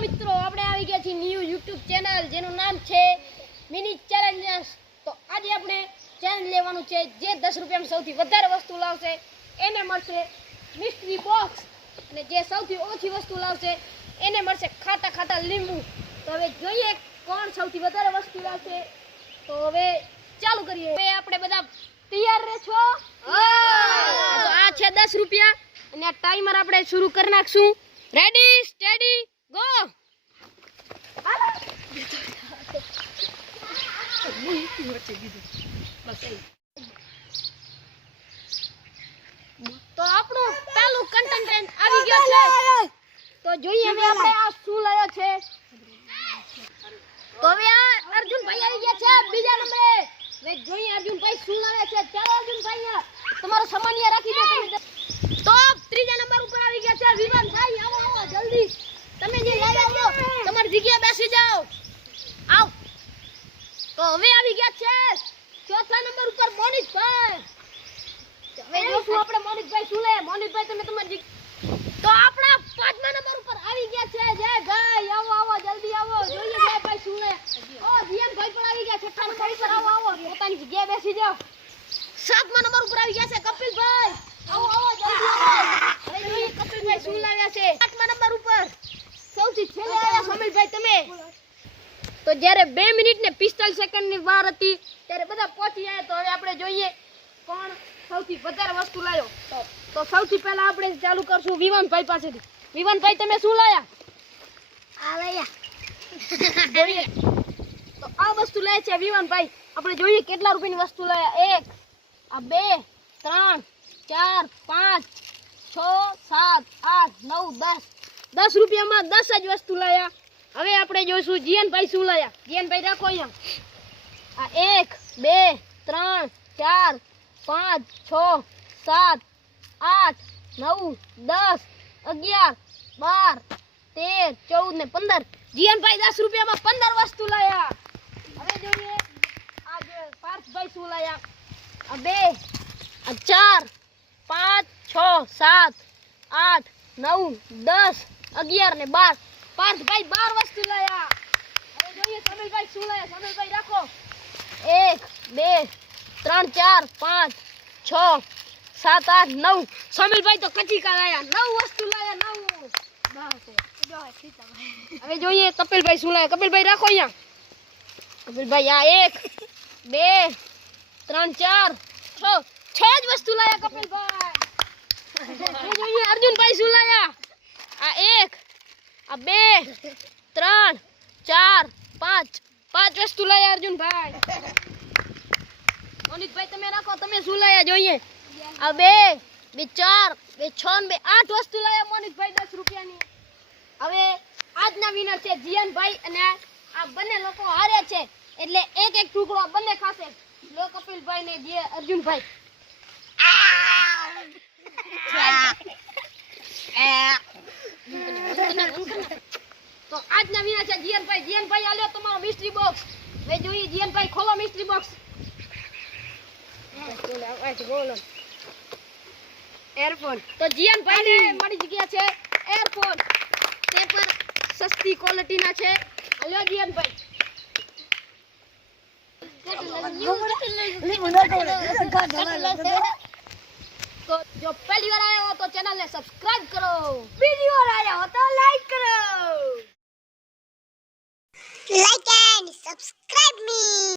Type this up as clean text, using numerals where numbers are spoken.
મિત્રો આપણે આવી ગયા છીએ ન્યૂ YouTube ચેનલ જેનું નામ છે મિની ચેલેન્જર્સ। તો આજે આપણે ચેલેન્જ લેવાનું છે જે 10 રૂપિયામાં સૌથી વધારે વસ્તુ લાવશે એને મળશે મિસ્ટ્રી બોક્સ અને જે સૌથી ઓછી વસ્તુ લાવશે એને મળશે ખાટા ખાટા લીંબુ। તો હવે જોઈએ કોણ સૌથી વધારે વસ્તુ લાવશે। તો હવે ચાલુ કરીએ। હવે આપણે બધા તૈયાર રહેશો? હા। તો આ છે 10 રૂપિયા અને આ ટાઈમર આપણે શરૂ કરી નાખશું। Ready steady go. તો આપણો પહેલું કન્ટેન્ટ આવી ગયો છે। તો જોઈએ હવે આપણે આ શું લાવ્યો છે। તો હવે આ અર્જુનભાઈ આવી ગયા છે બીજા નંબરે। હવે જોઈએ અર્જુનભાઈ શું લાવે છે। ચાલો અર્જુનભાઈ તમારો સામાન્ય રાખી દો તમે। તો ત્રીજા નંબર ઉપર આવી ગયા છે વિવાનભાઈ। આવો આવો જલ્દી તમે જે લાવ્યા છો તમારી જગ્યાએ બેસી જાઓ। આવ। તો હવે આવી ગયા છે ચોથા નંબર ઉપર મોનિકભાઈ। હવે જોશું આપણે મોનિકભાઈ શું લે। મોનિકભાઈ તમે તમારી તો આપણા પાંચમા નંબર ઉપર આવી ગયા છે જયભાઈ। આવો આવો જલ્દી આવો જોઈએ જયભાઈ શું લે। ઓ જીયનભાઈ પણ આવી ગયા છઠ્ઠા નંબર ઉપર। આવો આવો પોતાની જગ્યાએ બેસી જાઓ। સાતમા નંબર ઉપર આવી ગયા છે કપિલભાઈ। આવો આવો જલ્દી આવો। હવે જોઈએ કપિલભાઈ શું લાવ્યા છે। આઠમા નંબર ઉપર સૌથી છેલ્લે આવ્યા સમીરભાઈ તમે। તો જ્યારે 2 મિનિટ ને 45 સેકન્ડની વાર હતી ત્યારે બધા પહોંચી ગયા। તો હવે આપણે જોઈએ કોણ સૌથી વધારે વસ્તુ લાવ્યો। તો સૌથી પહેલા આપણે ચાલુ કરશું વિવાનભાઈ પાસેથી। વિવાનભાઈ તમે શું લાયા? આ લાયા જોઈએ। તો આ વસ્તુ લાયા છે વિવાનભાઈ। આપણે જોઈએ કેટલા રૂપિયાની વસ્તુ લાયા। 1 આ 2 3 4 5 6 7 8 9 10 10 રૂપિયામાં 10 જ વસ્તુ લાયા। હવે આપણે જોઈશું જીયનભાઈ શું લાયા। જીયનભાઈ રાખો અહીંયા। આ 1 2 3 4 5 6 7 8 9 10 11 12 13 14 ને 15 જીયનભાઈ 10 રૂપિયામાં 15 વસ્તુ લાયા। હવે જોઈએ આ જે પાર્થભાઈ શું લાયા। આ 2 આ 4 5 6 7 8 9 10 11 ને 12 પાર્થભાઈ 12 વસ્તુ લાયા। હવે જોઈએ સમીરભાઈ શું લાયા। સમીરભાઈ રાખો। 1 2 3 4 5 6 7 8 9 સમીરભાઈ તો કચીકા લાયા। 9 વસ્તુ લાયા। 9 હવે જોઈએ કપિલભાઈ શું લાયા। કપિલભાઈ રાખો અહીંયા। કપિલભાઈ આ 1 2 3 4 6 જ વસ્તુ લાયા કપિલભાઈ। હવે જોઈએ અર્જુનભાઈ શું લાયા। આ 1 આ 2 3 4 5 વસ્તુ લાયા અર્જુનભાઈ। મોનિકભાઈ તમે રાખો તમે શું લાયા જોઈએ। આ 2 4 2 6 ને 8 વસ્તુ લાયા મોનિકભાઈ 10 રૂપિયાની। હવે આજના વિનર છે જીયનભાઈ અને આ બંને લોકો હારે છે એટલે એક એક ટુકડો બંને ખાશે। લો કપિલભાઈ ને જે અર્જુનભાઈ। તો આજના વિનર છે જીયનભાઈ। જીયનભાઈ આ લ્યો તમારો મિસ્ટ્રી બોક્સ। હવે જોઈએ જીયનભાઈ ખોલો મિસ્ટ્રી બોક્સ। બોલો એરફોન। તો જીયનભાઈ ને મળી ગયા છે એરફોન। તે પણ સસ્તી ક્વોલિટીના છે। લ્યો જીયનભાઈ। તો જો પહેલી વાર આયા હો તો ચેનલને સબસ્ક્રાઇબ કરો। બીજી વાર આયા હો તો લાઈક કરો। Like and subscribe me.